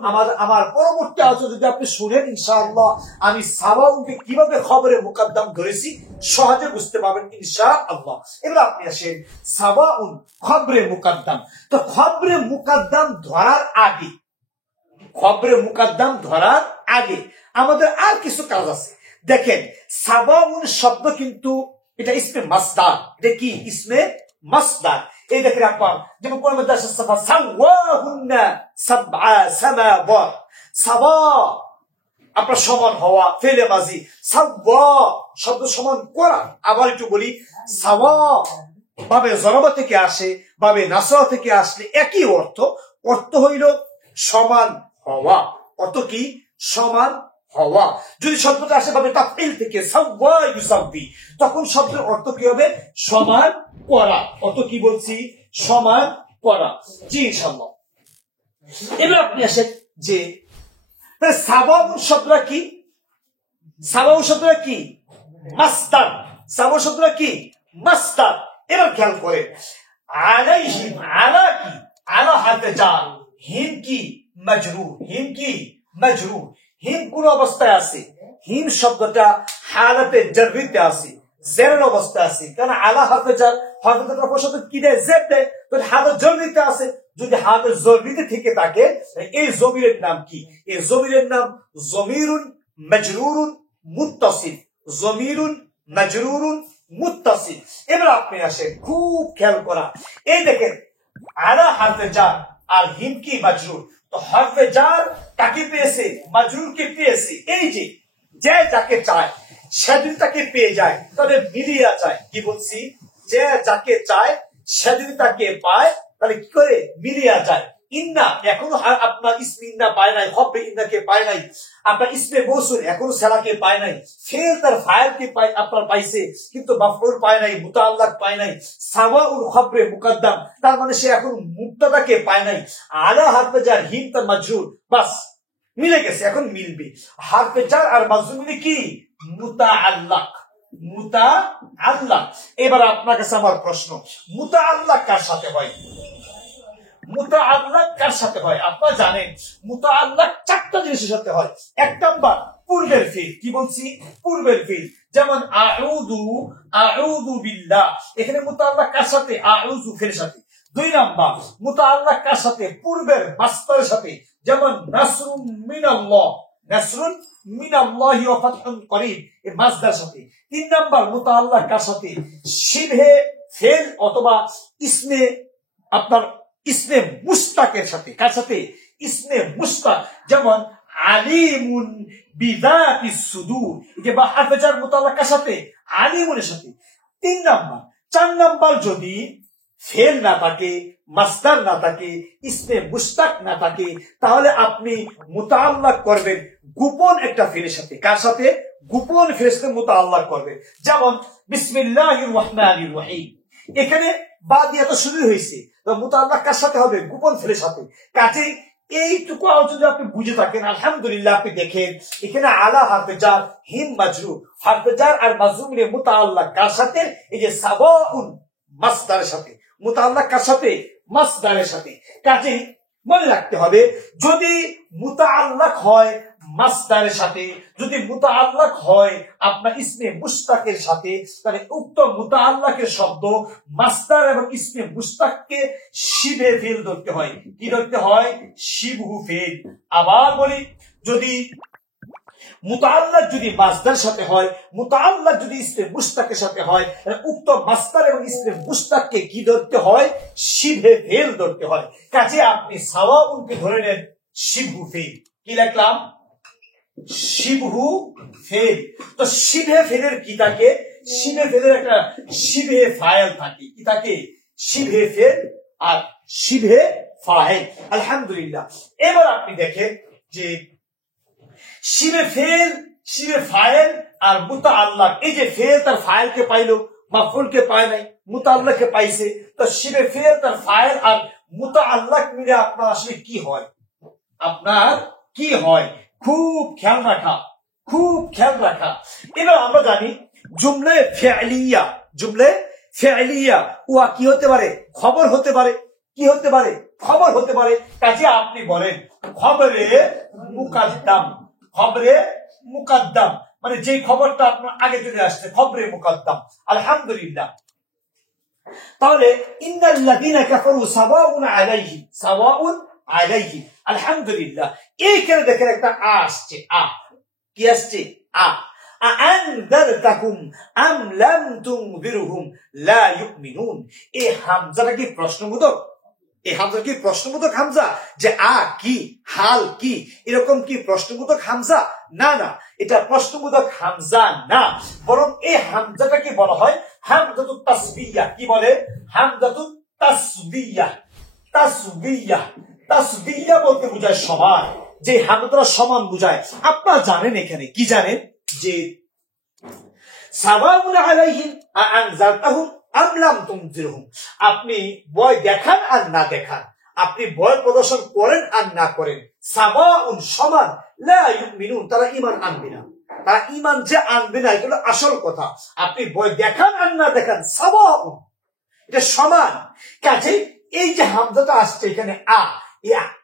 আমার পরবর্তী আলোচনা যদি আপনি শুনেন ইনশাআল্লাহ আমি সাওয়াউনকে কিভাবে খবরে মুকাদ্দাম ধরেছি সহজে বুঝতে পারবেন ইনশাআল্লাহ। এবার আপনি আসেন সাওয়াউন খবরে মুকাদ্দাম। তো খবরে মুকাদ্দাম ধরার আগে, খবরে মুকাদ্দাম ধরার আগে আমাদের আর কিছু কাজ আছে। দেখেন সাওয়াউন শব্দ কিন্তু এটা ইসমে মাসদার। এটা কি? ইসমে মাসদার। এই দেখেন আপনার যেমন কোন মধ্যে আছে সাফা সাওয়াহুন্না সাবআ সামাওয়াত, সাওয়া আপনার সমান হওয়া, ফেলে মাজি। সাওয়া শব্দ সমান করা। আবার একটু বলি সাওয়া ভাবে জরবা থেকে আসে, ভাবে নাসরা থেকে আসলে একই অর্থ। অর্থ হইল সমান হওয়া। অর্থ কি? সমান হওয়া। যদি শব্দটা আসে ভাবে তাফইল থেকে সাওয়া ইউসাবি, তখন শব্দের অর্থ কি হবে? সমান করা। অর্থ কি বলছি? সমান করা। জি ইনশাআল্লাহ। এবার আপনি আসেন যে সাওয়াউন শব্দটা কি? সাওয়াউন শব্দটা কি? মাসদার। সাওয়া শব্দটা কি? মাস্তার। এবার খেয়াল করেন, আলাইহিম, আলা কি? আলা হারফে জার, হিম কি? মাজরুর। হিম কি? মাজরুর। হিম কোন অবস্থায় আছে? হিম শব্দটা হালাতে জাররিতে আছে, জেরের অবস্থায় আছে। কারণ আলা হারফে জার, হরফে জার প্রশ্ন কি দেয়? জের দেয়। তো হালাতে জাররিতে আছে। যদি হালাতে জাররিতে থেকে থাকে, এই জমিরের নাম কি? এই জমিরের নাম জমিরুন মাজরুরুন মুত্তাসিল। জমিরুন মাজরুরুন মুত্তাসিল। এবার আপনি আসেন, খুব খেয়াল করা। এই দেখেন, আলা হারফে জার আর হিম কি? মাজরুর। তো হরফে জার কাকে পেয়েছে? মাজরুরকে পেয়েছে। এই যে যে যাকে চায় সেদিন তাকে পেয়ে যায়, তাহলে মিলিয়া যায়। কি বলছি? যে যাকে চায় সেদিন তাকে পায়, তাহলে কি করে? মিলিয়া যায়। ইন্না এখনো আপনার ইসমে ইন্না পায় নাই, হব্বে ইন্নাকে পায় নাই। আপনার ইসমে মৌসুল এখনো সেলাকে পায় নাই। ফেল তার ফাইলকে আপনার পাইছে, কিন্তু মাফউল পায় নাই, মুতাআল্লাক পায় নাই। সাওয়াউল খবরে মুকদ্দম, তার মানে সে এখন মুবতাদাকে পায় নাই। আলা হারফে জার হিম তার মাজরুর, বাস মিলে গেছে, এখন মিলবে। হারফে জার আর মাজরুর মিলে কি? মুতাআল্লাক। মুতাআল্লাক। এবার আপনার কাছে আমার প্রশ্ন, মুতাআল্লাক কার সাথে হয়? মুতাআল্লাক কার সাথে হয়? আপনারা জানেন মুতাআল্লাক চারটা জিনিসের সাথে হয়। এক নাম্বার পূর্বের ফিল। কি বলছি? পূর্বের ফিল। যেমন আউযু, আউযু বিল্লাহ, এখানে মুতাআল্লাক কার সাথে? আউযু ফিলের সাথে। দুই নাম্বার মুতাআল্লাক কার সাথে? পূর্বের মাসদারের সাথে। যেমন নাসরুম মিনাল্লাহ, নাসরুন মিনাল্লাহি ওয়া ফাতহুন করিব, এই মাসদারের সাথে। তিন নাম্বার মুতাআল্লাক কার সাথে? শিবহে ফেল অথবা ইসমে আপনার ইসমে মুস্তাকের সাথে। কার সাথে? ইসমে মুস্তাক। যেমন আলিমুন বিযাতিস সুদূর, যে বা হারফে জার মুতাআল্লাক কার সাথে? আলিমুনের সাথে। তিন নাম্বার। চার নাম্বার, যদি ফেল না থাকে, মাসদার না থাকে, ইসমে মুস্তাক না থাকে, তাহলে আপনি মুতাআল্লাক করবেন গোপন একটা ফেলের সাথে। কার সাথে? গোপন ফেলের সাথে মুতাআল্লাক করবেন। যেমন বিসমিল্লাহির রহমানির রহিম, এখানে বা দিয়ে তো শুরু হয়েছে, তো মুতাআল্লাক কার সাথে হবে? গোপন ফেলের সাথে। কাজেই এইটুকু যদি আপনি বুঝে থাকেন, আলহামদুলিল্লাহ, আপনি দেখেন এখানে আলা হারফে জার হিম মাজরুর, হারফে জার আর মাজরুর মিলে মুতাআল্লাক কার সাথে? এই যে সাওয়াউন মাসদারের সাথে। মুতাআল্লাক কার সাথে? মাসদারের সাথে। কাজেই মনে রাখতে হবে, যদি মুতাআল্লাক হয় মাসদারের সাথে, যদি মুতাআল্লাক হয় আপনার ইসমে মুস্তাকের সাথে, তাহলে উক্ত মুতাআল্লাকের শব্দ মাসদার এবং ইসমে মুস্তাককে শিবে ফেল ধরতে হয়। কি ধরতে হয়? শিবহু ফেল। আবার বলি, যদি মুতাআল্লাক যদি মাসদার সাথে হয়, মুতাআল্লাক যদি ইসমে মুস্তাকের সাথে হয়, উক্ত মাসদার এবং ইসমে মুস্তাককে কি ধরতে হয়? শিবে ফেল ধরতে হয়। কাজে আপনি সাওয়াউনকে ধরে নেন শিবহু ফেল। কি লিখলাম? শিবহু ফেল। তো শিবে ফেলের কি থাকে? শিবে ফেলের একটা শিবে ফাইল থাকে। কি থাকে? শিবে ফেল আর শিবে ফাইল। আলহামদুলিল্লাহ। এবার আপনি দেখেন যে শিবে ফেল, শিবে ফাইল আর মুতাআল্লাক, এই যে ফেল তার ফাইলকে পাইলো, মাফউলকে পায় নাই, মুতাআল্লাককে পাইছে। তো শিবে ফেল তার ফাইল আর মুতাআল্লাক মিলে আপনার আসলে কি হয়? আপনার কি হয়? খুব খেয়াল রাখা, খুব খেয়াল রাখা। এবার আমরা জানি জুমলে ফি'লিয়া, জুমলে ফি'লিয়া ওয়া কি হতে পারে? খবর হতে পারে। কি হতে পারে? খবর হতে পারে। কাজে আপনি বলেন খবরে মুকাদ্দাম, খবরে মুকাদ্দাম, মানে যে খবরটা আপনার আগে চলে আসছে, খবরে মুকাদ্দাম। আলহামদুলিল্লাহ। তাহলে ইন্নাল্লাযীনা কাফারু সাওয়াউন আলাইহিম, সাওয়াউন আলাইহিম। আলহামদুলিল্লাহ। এইখানে দেখেন একটা আ আসছে। আ কি আসছে? আ। আনযারতাকুম আম লাম তুনযিরহুম লা ইউমিনুন। এই হামজাটা কি প্রশ্নবোধক? এই হামজা কি প্রশ্নবোধক হামজা? যে আ কি, হাল কি, এরকম কি প্রশ্নবোধক হামজা? না না, এটা প্রশ্নবোধক হামজা না, বরং এই হামজাটাকে বলা হয় হামজাতুত তাসবিয়া। কি বলে? হামজাতুত তাসবিয়া। তাসবিয়া, তাসবিয়া বলতে বোঝায় সমান, যে হামজাটা সমান বোঝায়। আপনারা জানেন এখানে কি জানেন? যে সাওয়াউন আলাইহিম আনযারতাহুম আম লাম তুনযিরহুম, আপনি ভয় দেখান আর না দেখান, আপনি ভয় প্রদর্শন করেন আর না করেন, সাওয়াউন সমান, লা ইউমিনুন, তারা ঈমান আনবে না। তারা ঈমান যে আনবে না, এটা হলো আসল কথা। আপনি বই দেখান আর না দেখান সাওয়াউন, এটা সমান। কাজে এই যে হামজাটা আসছে এখানে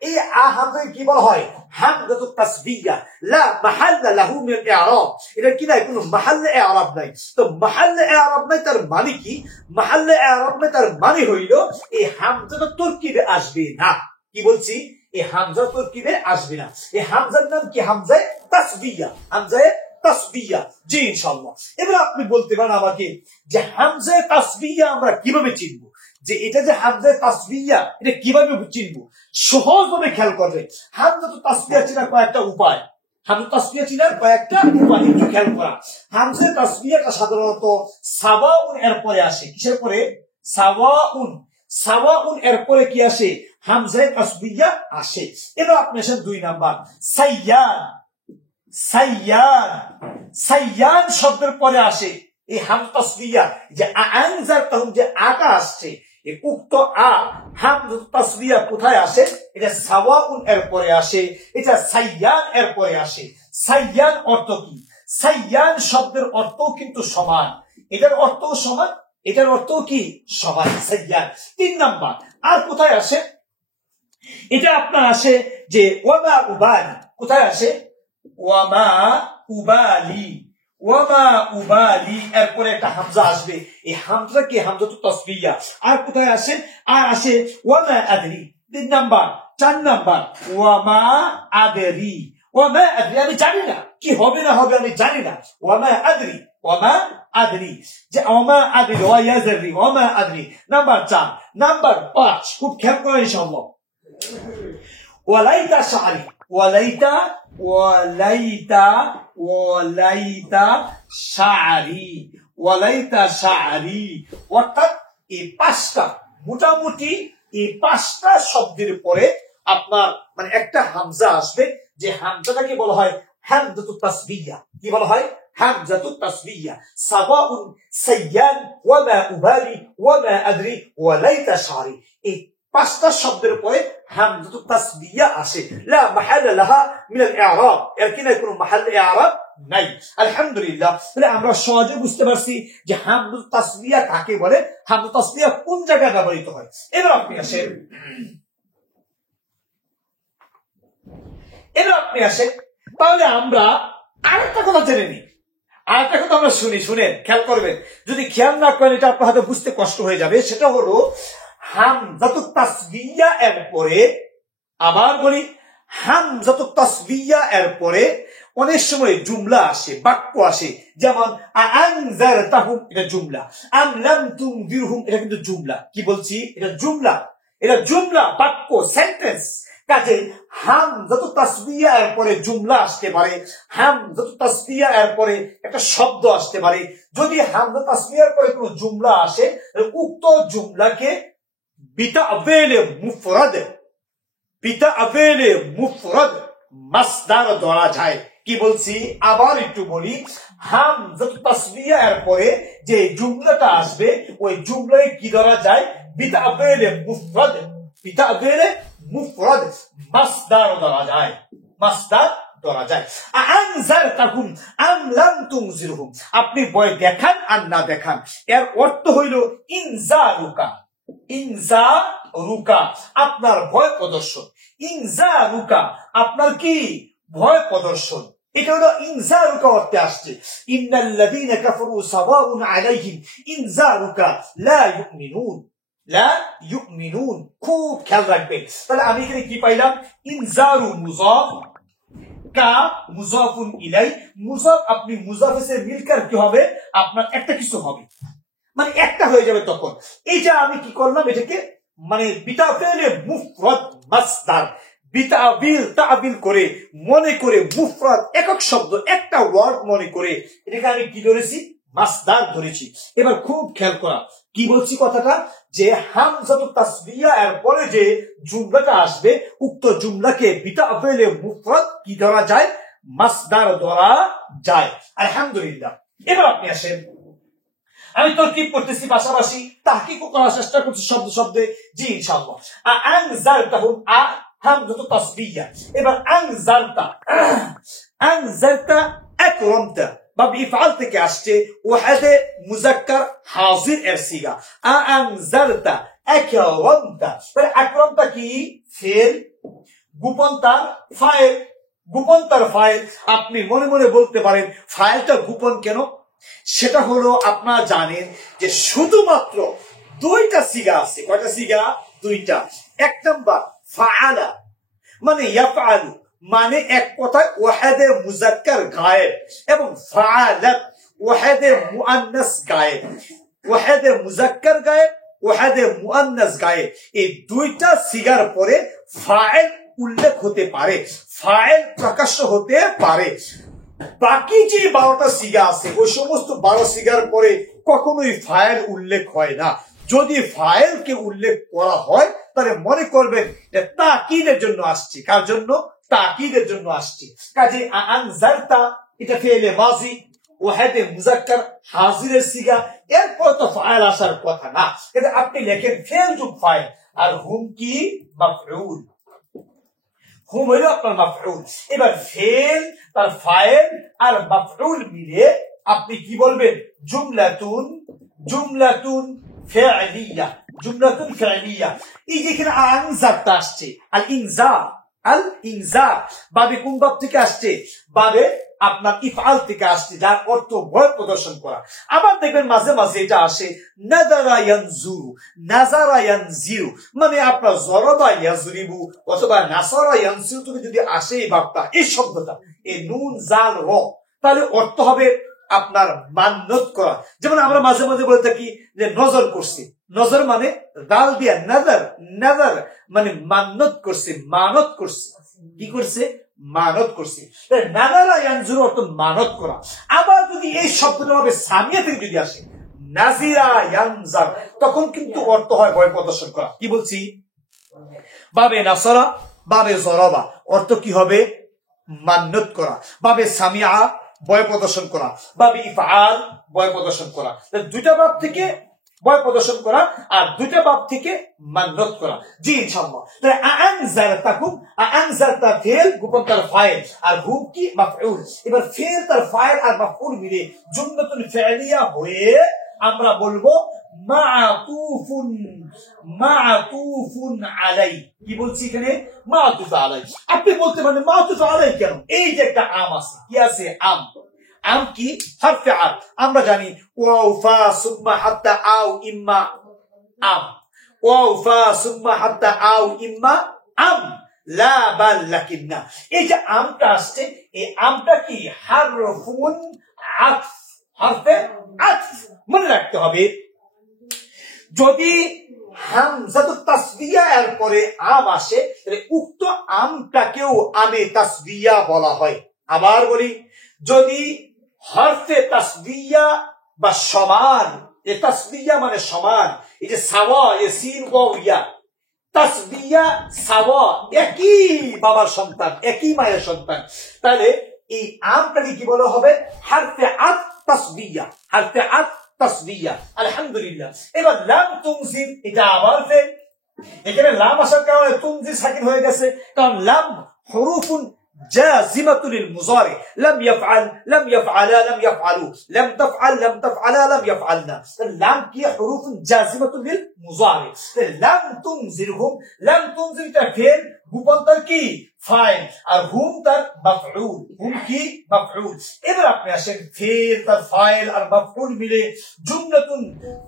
এই হামজাকে কি বলা হয়? হামজাতুত তাসবিয়া, লা মাহাল্লা লাহু মিনাল ইআরাব। এটা কি নাই, কোনো মাহাল্লে ইআরাব নাই। তো মাহাল্লে ইআরাব নাই তার মানে কি? মাহাল্লে ইআরাব নাই তার মানে হইল এই হামজাটা তরকিবে আসবে না। কি বলছি? এই হামজা তরকিবে আসবে না। এই হামজার নাম কি? হামজায়ে তাসবিয়া, হামজায়ে তাসবিয়া। জি ইনশাআল্লাহ। এবার আপনি বলতে পারেন আমাকে যে হামজায়ে তাসবিয়া আমরা কিভাবে চিনব? যে এটা যে হামজায়ে তাসবিয়া, এটা কিভাবে চিনব? সহজভাবে খেয়াল করবে। হামজাতুত তাসবিয়া চেনার কয়েকটা উপায়, হামজা তাসবিয়া চেনার কয়েকটা উপায় একটু খেয়াল করা। হামজায়ে তাসবিয়াটা সাধারণত সাওয়াউন এর পরে আসে। কিসের পরে? সাওয়াউন। সাওয়াউন এর পরে কি আসে? হামজায়ে তাসবিয়া আসে। এবার আপনি আসেন 2 নাম্বার, সাইয়ান। সাইয়ান, সাইয়ান শব্দের পরে আসে এই হামজা তাসবিয়া। যে আনজারতাহুম, যে আটা আসছে, এই উক্ত হামজা তাসবিয়া কোথায় আসে? এটা সাওয়াউন এর পরে আসে, এটা সাইয়ান এর পরে আসে। সাইয়ান অর্থ কি? সাইয়ান শব্দের অর্থ কিন্তু সমান, এটার অর্থ সমান, এটার অর্থ কি? সমান। সাইয়ান। 3 নাম্বার, আর কোথায় আসে? এটা আপনার আসে যে ওয়ামা উবালি। কোথায় আসে? ওয়ামা উবালি। ওয়ামা উবালি এরপরে একটা হামজা আসবে, এই হামজা কি? হামজাতুত তাসবিয়া। আর কোথায় আসে? আর আসে ওয়ামা আদরি। 3 নাম্বার। 4 নাম্বার, ওয়ামা আদরি। ওয়ামা আদরি, আমি জানি না কি হবে না হবে, আমি জানি না। ওয়ামা আদরি, ওয়ামা আদরি। যে ওয়ামা আদরি, ওয়ায়াজরি, ওয়ামা আদরি। নাম্বার 4। নাম্বার 5, খুব খেয়াল করেন ইনশাআল্লাহ, ওয়ালাইতা শারি। ওয়ালাইতা, ওয়ালাইতা, ওয়ালাইতা শারি, ওয়ালাইতা শারি। অর্থাৎ এই 5টা, মোটামুটি এই 5টা শব্দের পরে আপনার মানে একটা হামজা আসবে, যে হামজাটাকে বলা হয় হামজাতুত তাসবিয়া। কি বলা হয়? হামজাতুত তাসবিয়া। সাওয়াউন, সাইয়ান, ওয়ামা উবালি, ওয়ামা আদরি, ওয়ালাইতা শারি। এই 5টা শব্দের পরে হামজাতুত তাসবিয়া আসে। লা মাহাল্লা লাহা মিনাল ইআরাব, এর কি নাই, কোনো মাহাল্লে ইআরাব নাই। আলহামদুলিল্লাহ। তাহলে আমরা সহজে বুঝতে পারছি যে হামজাতুত তাসবিয়া কাকে বলে, হামজাতুত তাসবিয়া কোন জায়গায় ব্যবহৃত হয়। এবার আপনি আসেন, তাহলে আমরা আরেকটা কথা জেনে নিই, আরেকটা কথা আমরা শুনেন, খেয়াল করবেন। যদি খেয়াল না করেন এটা আপনার হাতে বুঝতে কষ্ট হয়ে যাবে। সেটা হলো হামজাতুত তাসবিয়া এর পরে, আবার বলি, হামজাতুত তাসবিয়া এর পরে অনেক সময় জুমলা আসে, বাক্য আসে। যেমন আনজারতাহুম, এটা জুমলা। আম লাম তুনজিরহুম, এটা কিন্তু জুমলা। কি বলছি? এটা জুমলা, এটা জুমলা, বাক্য, সেন্টেন্স। কাজে হামজাতুত তাসবিয়া এর পরে জুমলা আসতে পারে, হামজাতুত তাসবিয়া এর পরে একটা শব্দ আসতে পারে। যদি হামজাতুত তাসবিয়ার পরে কোনো জুমলা আসে, উক্ত জুমলাকে বিতা'বিলে মুফরাদ, বিতা'বিলে মুফরাদ মাসদার ধরা যায়। কি বলছি? আবার একটু বলি, হামজাতুত তাসবিয়া এর পরে যে জুমলাটা আসবে, ওই জুমলায় কি ধরা যায়? বিতা'বিলে মুফরাদ, বিতা'বিলে মুফরাদ মাসদার ধরা যায়, মাসদার ধরা যায়। আনজারতাকুম আম লাম তুনজিরহুম, আপনি ভয় দেখান আর না দেখান, এর অর্থ হইল ইনজারুকা। ইনজারুকা, আপনার ভয় প্রদর্শন। ইনজারুকা, আপনার কি? ভয় প্রদর্শন। এটা হলো ইনজারুকা অর্থে আসছে। ইন্নাল্লাযীনা কাফারু সাওয়াউন আলাইহিম ইনজারুকা লা ইউমিনুন, লা ইউমিনুন। খুব খেয়াল রাখবেন। তাহলে আমি এখানে কি পাইলাম? ইনজারু মুযাফ, কা মুযাফুন ইলাই। মুযাফ, আপনি মুযাফের সাথে মিলকার কি হবে? আপনার একটা কিছু হবে, মানে একটা হয়ে যাবে তখন। এইটা আমি কি করলাম? এটাকে মানে বিতা'বিলে মুফরাদ মাসদার, বিতা'বিল, তা'বিল করে, মনে করে, মুফরাদ একক শব্দ, একটা ওয়ার্ড মনে করে এটাকে আমি কি ধরেছি? মাসদার ধরেছি। এবার খুব খেয়াল করা, কি বলছি কথাটা? যে হামজাতুত তাসবিয়া এর পরে যে জুমলাটা আসবে, উক্ত জুমলাকে বিতা'বিলে মুফরাদ কি ধরা যায়? মাসদার ধরা যায়। আলহামদুলিল্লাহ। এবার আপনি আসেন, আমি তরকিব করতেছি, পাশাপাশি তাহকিকও করার চেষ্টা করছি শব্দ শব্দে। জি ইনশাআল্লাহ। আনজারতাহুম, হামজাতুত তাসবিয়া। এবার আনজারতা, আনজারতা এক আকরামতা বা ইফআল থেকে আসছে ওয়াহাদে মুযাক্কার হাজির এর সিগা আনজারতা আকরামতা। তাহলে আকরামতা কি ফেল, গোপন তার ফাইল, গোপন তার ফাইল। আপনি মনে মনে বলতে পারেন ফাইলটা গোপন কেন? সেটা হলো আপনারা জানেন যে শুধুমাত্র দুইটা সিগা আছে। কয়টা সিগা? দুইটা। এক নাম্বার ফাআলা মানে ইয়াফআলু, মানে এক কথায় ওয়াহাদে মুযাক্কার গায়েব, এবং ফাআলাত ওয়াহাদে মুআন্নাস গায়েব। ওয়াহাদে মুযাক্কার গায়েব, ওয়াহাদে মুআন্নাস গায়েব, এই দুইটা সিগার পরে ফাইল উল্লেখ হতে পারে, ফাইল প্রকাশ্য হতে পারে। বাকি যে 12টা সিগা আছে ওই সমস্ত 12 সিগার পরে কখনোই ফাইল উল্লেখ হয় না। যদি ফাইলকে উল্লেখ করা হয় তাহলে মনে করবেন যে তাকিদের জন্য আসছে। কার জন্য? তাকিদের জন্য আসছে। কাজে আনজারতা এটা ফেলে মাজি, ওয়াহাদে মুযাক্কার হাজিরের সিগা, এরপর তো ফাইল আসার কথা না। কিন্তু আপনি লেখেন ফেল যুগ ফাইল, আর হুম কি? মাফউল। হুম হইল আপনার মাফউল। এবার ফেল তার ফাইল আর মাফউল মিলে আপনি কি বলবেন? জুমলাতুন, জুমলাতুন ফি'লিয়া, জুমলাতুন ফি'লিয়া। এই যে এখানে আনজারতা আসছে, আল ইনজার, আল ইনজার বাবে কোন বাব থেকে আসছে? বাবে আপনার ইফআল থেকে আসছে, যার অর্থ ভয় প্রদর্শন করা। আবার দেখবেন মাঝে মাঝে এটা আসে নাযারা ইয়ানজুরু, নাযারা ইয়ানজিরু, মানে আপনার জরাবা ইয়াজরিবু অথবা নাসারা ইয়ানসিরু থেকে যদি আসে এই বাবটা, এই শব্দটা, এই নুন জাল র, তাহলে অর্থ হবে আপনার মান্যত করা। যেমন আমরা মাঝে মাঝে বলে থাকি যে নজর করছি, নজর মানে দাল দিয়া নাজার, নাজার মানে মান্যত করছে, মানত করছে। কি করছে? মানত করছে। নাজারা ইয়ানজুরু অর্থ মানত করা। আবার যদি এই শব্দটা হবে সামিয়া থেকে যদি আসে নাজিরা ইয়ানজার, তখন কিন্তু অর্থ হয় ভয় প্রদর্শন করা। কি বলছি? বাবে নাসরা, বাবে জরাবা, অর্থ কি হবে? মান্যত করা। বাবে সামিয়া ভয় প্রদর্শন করা, বাবে ইফআল ভয় প্রদর্শন করা। দুইটা বাব থেকে ভয় প্রদর্শন করা আর দুইটা বাব থেকে মান্যত করা। জি ইনশাআল্লাহ। তাহলে আনজারতাকুম, আনজারতা ফেল, গোপন তার ফাইল, আর হুম কি? মাফউল। এবার ফেল তার ফাইল আর মাফউল মিলে জুমলাতুন ফি'লিয়া হয়ে আমরা বলবো মা'তুফুন, মা'তুফুন আলাই। কি বলছি এখানে? মা'তুফ আলাই। আপনি বলতে পারেন মা'তুফ আলাই কেন? এই যে একটা আম আছে, কি আছে? আম। আম কি? হরফে আত। আমরা জানি ওয়াও ফা সুম্মা হাত্তা আও ইম্মা আম, ওয়াও ফা সুম্মা হাত্তা আও ইম্মা আম, লা বাল লাকিন্না। এই যে আমটা আসছে, এই আমটা কি? হারফুন আতফ, হরফে আতফ। মনে রাখতে হবে যদি হামজাতুত তাসবিয়া এর পরে আম আসে তাহলে উক্ত আমটাকেও আমে তাসবিয়া বলা হয়। আবার বলি, যদি হরফে তাসবিয়া বা সমান, এ তাসবিয়া মানে সমান, এই যে সাওয়া, এ সিন ওয়াও ইয়া, তাসবিয়া সাওয়া, একই বাবার সন্তান, একই মায়ের সন্তান, তাহলে এই আমটাকে কি বলা হবে? হরফে আত তাসবিয়া, হরফে আত তাসবিয়া। আলহামদুলিল্লাহ। এবার লাম তুনজির, এটা আবার ফেল। এখানে লাম আসার কারণে তুনজির সাকিন হয়ে গেছে, কারণ লাম হুরুফুন জাযিমাতুল লিল মুযারি, লাম ইয়াফআল, লাম ইয়াফআলা, লাম ইয়াফআলু, লাম তাফআল, লাম তাফআলা, লাম ইয়াফআলনা। লাম কি? হুরুফুন জাযিমাতুল লিল মুযারি। লাম তুনজিরহুম, লাম তুনজির টা ফেল, গোপন তার কি? ফাইল, আর হুম তার মাফউল, হুম কি? মাফউল। এবার আপনি আসেন ফেল তার ফাইল আর মাফউল মিলে জুমলাতুন,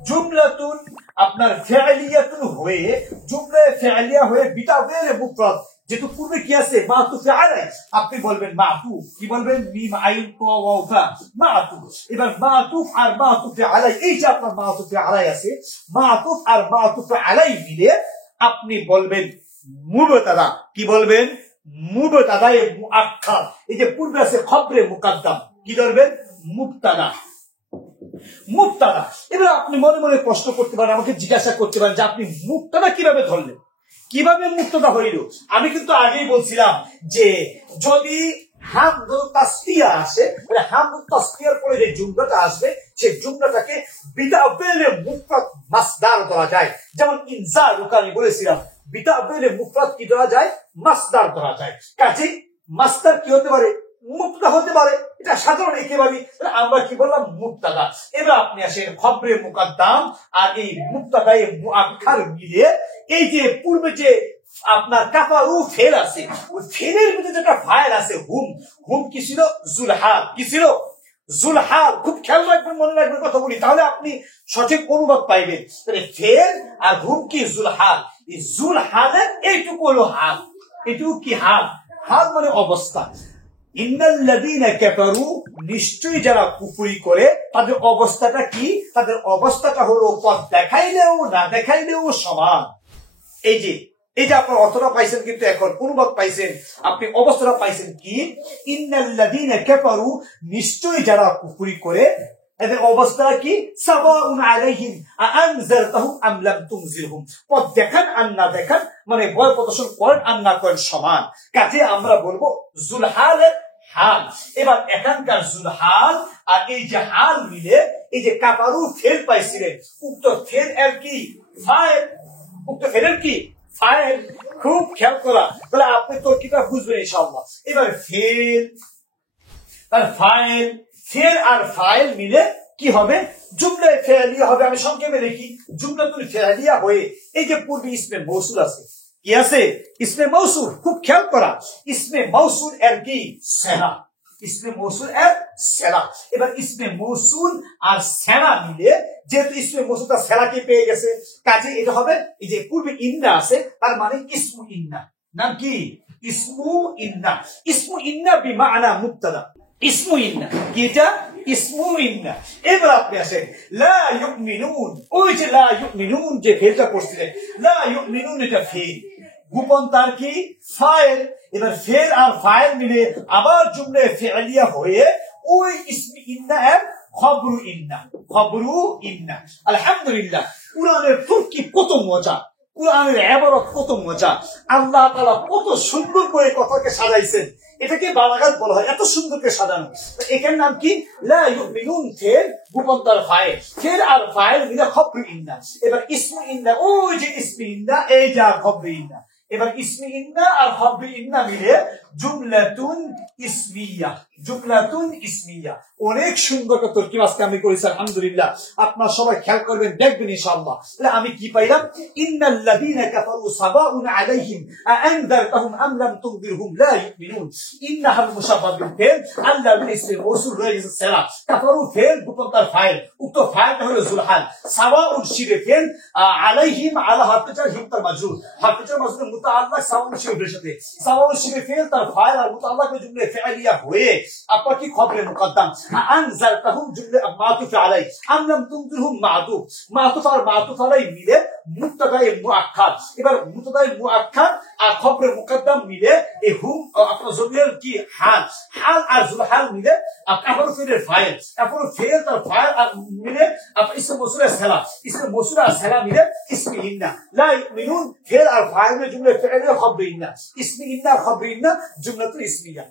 জুমলাতুন আপনার ফি'লিয়াতুন হয়ে, জুমলা ফি'লিয়া হয়ে বিটা ফেলে মুফরাদ, যেহেতু পূর্বে কি আছে? মা'তুফ আলাই, আপনি বলবেন মা'তুফ। কি বলবেন? মিম আইন ত ওয়াও ফা, মা'তুফ। এবার মা'তুফ আর মা'তুফ আলাই, এই যে আপনার মা'তুফ আলাই আছে, মা'তুফ আর মা'তুফ আলাই মিলে আপনি বলবেন মুবতাদা। কি বলবেন? মুবতাদা এ মুআক্কার। এই যে পূর্বে আছে খবরে মুকাদ্দাম, কি ধরবেন? মুবতাদা, মুবতাদা। এবার আপনি মনে মনে প্রশ্ন করতে পারেন, আমাকে জিজ্ঞাসা করতে পারেন যে আপনি মুবতাদা কিভাবে ধরলেন, কিভাবে মুবতাদা হইল? আমি কিন্তু আগেই বলছিলাম যে যদি হামদুল তাসফিয়া আসে, মানে হামদুল তাসফিয়ার পরে যে জুমলাটা আসবে সেই জুমলাটাকে বিটা ফেলে মুফরাদ মাসদার ধরা যায়। যেমন ইনজার আমি বলেছিলাম বিটা ফেলে মুফরাদ কি ধরা যায়? মাসদার ধরা যায়। কাজেই মাসদার কি হতে পারে? মুবতাদা হতে পারে, এটা সাধারণ একেবারে। আমরা কি বললাম? মুবতাদা। এবার আপনি আসেন খবরে মুকদ্দাম আর এই মুবতাদা মুআক্খার মিলে এই যে পূর্বে যে আপনার কাফারু ফেল আছে, ওই ফেলের ভিতরে যেটা ফাইল আছে হুম, হুম কি ছিল? জুলহাল। কি ছিল? জুলহাল। খুব খেয়াল রাখবেন, মনে রাখবেন কথা বলি, তাহলে আপনি সঠিক অনুবাদ পাইবেন। তাহলে ফেল আর হুম কি? জুলহাল। এই জুলহালের এইটুকু হলো হাল। এটুকু কি? হাল। হাল মানে অবস্থা। ইন্নাল্লাযীনা কাফারু, নিশ্চয়ই যারা কুফরি করে তাদের অবস্থাটা কি? তাদের অবস্থাটা হলো পথ দেখাইলেও না দেখাইলেও সমান। এই যে আপনার অর্থটা পাইছেন, কিন্তু এখন অনুবাদ পাইছেন, আপনি অবস্থাটা পাইছেন কি? ইন্নাল্লাযীনা কাফারু, নিশ্চয়ই যারা কুফরি করে এদের অবস্থা কি? সাওয়াউন আলাইহিম আনজারতাহুম আম লাম তুনজিরহুম, পথ দেখান আর না দেখান, মানে ভয় প্রদর্শন করেন আর না করেন সমান। কাজে আমরা বলবো জুলহালের হাল। এবার এখানকার জুলহাল আর এই যে হাল মিলে এই যে কাফারু ফেল পাইছিলেন, উক্ত ফেল এর কি? ফাইল। উক্ত ফেলের কি? ফাইল। খুব খেয়াল করা, তাহলে আপনি তো কিটা বুঝবেন ইনশাআল্লাহ। এবার ফেল আর ফাইল, ফেল আর ফাইল মিলে কি হবে? জুমলা ফেলিয়া হবে। আমি সংক্ষেপে লিখি, জুমলাতুল ফেলিয়া হয়ে এই যে পূর্বে ইসমে মৌসুল আছে, কি আছে? ইসমে মৌসুল। খুব খেয়াল করা, ইসমে মৌসুল এর কি? সেনা। ইসমে মৌসুল এর সেনা। এবার ইসমে মৌসুল আর সেনা মিলে, যেহেতু ইসমে মৌসুল তার সেনাকে পেয়ে গেছে, কাজে এটা হবে এই যে পূর্বে ইন্না আছে, তার মানে ইসমু ইন্না। নাম কি? ইসমু ইন্না। ইসমু ইন্না বিমানা মুবতাদা। ইসমু ইন্না কি? এটা ইসমু ইন্না। এবার আপনি আসেন লা ইউমিনুন, ওই যে লা ইউমিনুন যে ফেলটা করছিলেন, লা ইউমিনুন এটা ফেল, গোপন তার কি? ফাইল। এবার ফেল আর ফাইল মিলে আবার জুমলা ফি'লিয়া হয়ে ওই ইসমে ইন্না এর খবরু ইন্না। খবরু ইন্না। আলহামদুলিল্লাহ, কুরআনের তুর্কি কত মজা, কুরআনের ইবারত কত মজা। আল্লাহ তাআলা কত সুন্দর করে কথাকে সাজাইছেন, এটাকে বালাগাত বলা হয়, এত সুন্দর করে সাজানো। এখানে নাম কি? লা ইউমিনুন ফেল, গোপন তার ফাইল, ফেল আর ফাইল মিলে খবরু ইন্না। এবার ইসমু ইন্না, ওই যে ইসমে ইন্না, এই যা খবরু ইন্না। এবার ইসমে ইন্না আর খবরু ইন্না মিলে জুমলাতুন ইসমিয়া। জুমলাতুন ইসমিয়া। অনেক সুন্দর একটা তরকিব আজকে আমি করেছি, আলহামদুলিল্লাহ। আপনারা সবাই খেয়াল করবেন, দেখবেন ইনশাআল্লাহ। তাহলে আমি কি পাইলাম? ইন্নাল্লাযীনা কাফারু সাওয়াউন আলাইহিম আনজারতাহুম আম লাম তুনজিরহুম লা ইউমিনুন। ইন্না হাল মুশাব্বাহ বিল ফেল, আল্লাহ বিল ইসমি মৌসুল রয়ে গেছে সেরা। কাফারু ফেল, গোপন তার ফাইল, উক্ত ফাইলটা হলো জুলহাল। সাওয়াউন শিরে ফেল, আলাইহিম আলা হারফিজার হিম তার মাজরুর, হারফিজার মাজরুর মুতাআল্লাক সাওয়াউন শিরের সাথে, সাওয়াউন শিরে ফেল তার ফাইল আর মুতাআল্লাক জুমলা ফি'লিয়া হয়ে আপনার কি? খবরে মুকদ্দাম। আনজারতাহুম জুমলা মাতুফ আলাই, আম লাম তুনজিরহুম মাতুফ। মাতুফ আর মাতুফ আলাই মিলে মুবতাদায়ে মুআক্খার। এবার মুবতাদায়ে মুআক্খার আর খবরে মুকদ্দাম মিলে এই হুম আপনার জমির কি? হাল। হাল আর জুলহাল মিলে কাফারু ফেলের ফাইল, কাফারু ফেল তার ফাইল আর মিলে আপনার ইসমে মৌসুল আর সেলা, ইসমে মৌসুল আর সেলা মিলে ইসমে ইন্না। লা ইউমিনুন ফেল আর ফাইল মিলে জুমলা ফি'লিয়া খবরে ইন্না। ইসমে ইন্না আর খবরে ইন্না জুমলাতুল ইসমিয়া।